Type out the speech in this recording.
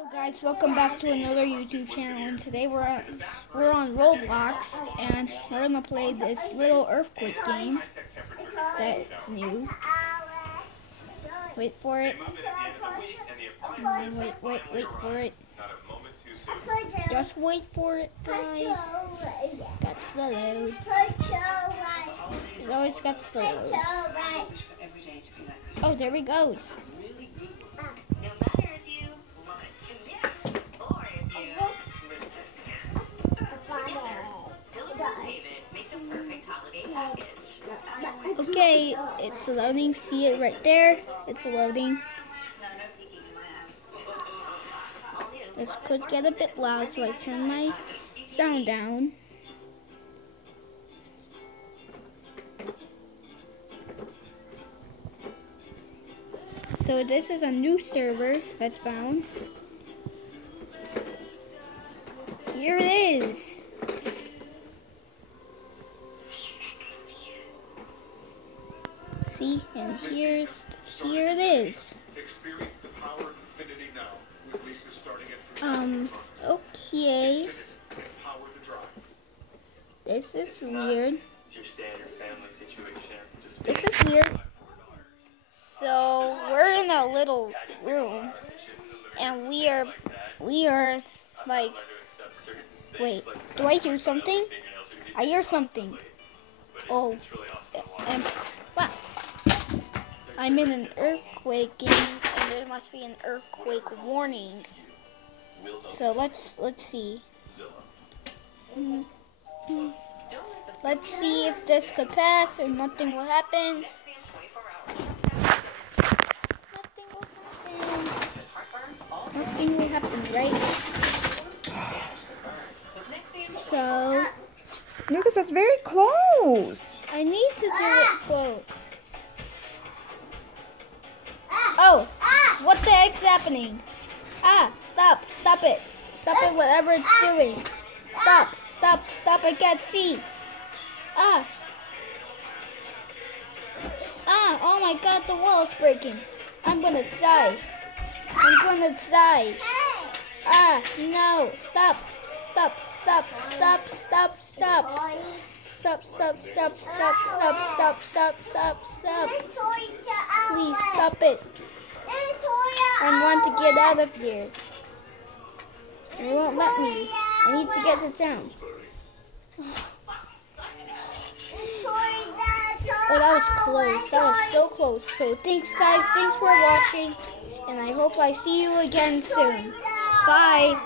Hello guys, welcome back to another YouTube channel, and today we're on Roblox, and we're gonna play this little earthquake game that's new. Wait for it. Wait for it. Just wait for it, guys. Got the load. It always got the load. Oh, there he goes. Okay, it's loading. See it right there? It's loading. This could get a bit loud, so I turn my sound down. So this is a new server that's found. Here it is. See, and here it is. Experience the power of infinity now, with Lisa starting at okay. Power the drive. This is weird. It's your standard family situation. Just This is weird. So we're in a little room, and we are like, wait, do I hear something? I hear something. Oh, and wow. I'm in an earthquake game, and there must be an earthquake warning. So let's see. Let's see if this could pass and nothing will happen. Nothing will happen, right? So Lucas, that's very close. I need to do it close. Oh, what the heck's happening? Stop it. Stop it, whatever it's doing. Stop, I can't see. Oh my god, the wall is breaking. I'm gonna die. No, stop. Please stop it. I want to get out of here. It won't let me. I need to get to town. Oh, that was close. That was so close. So thanks guys. Thanks for watching. And I hope I see you again soon. Bye.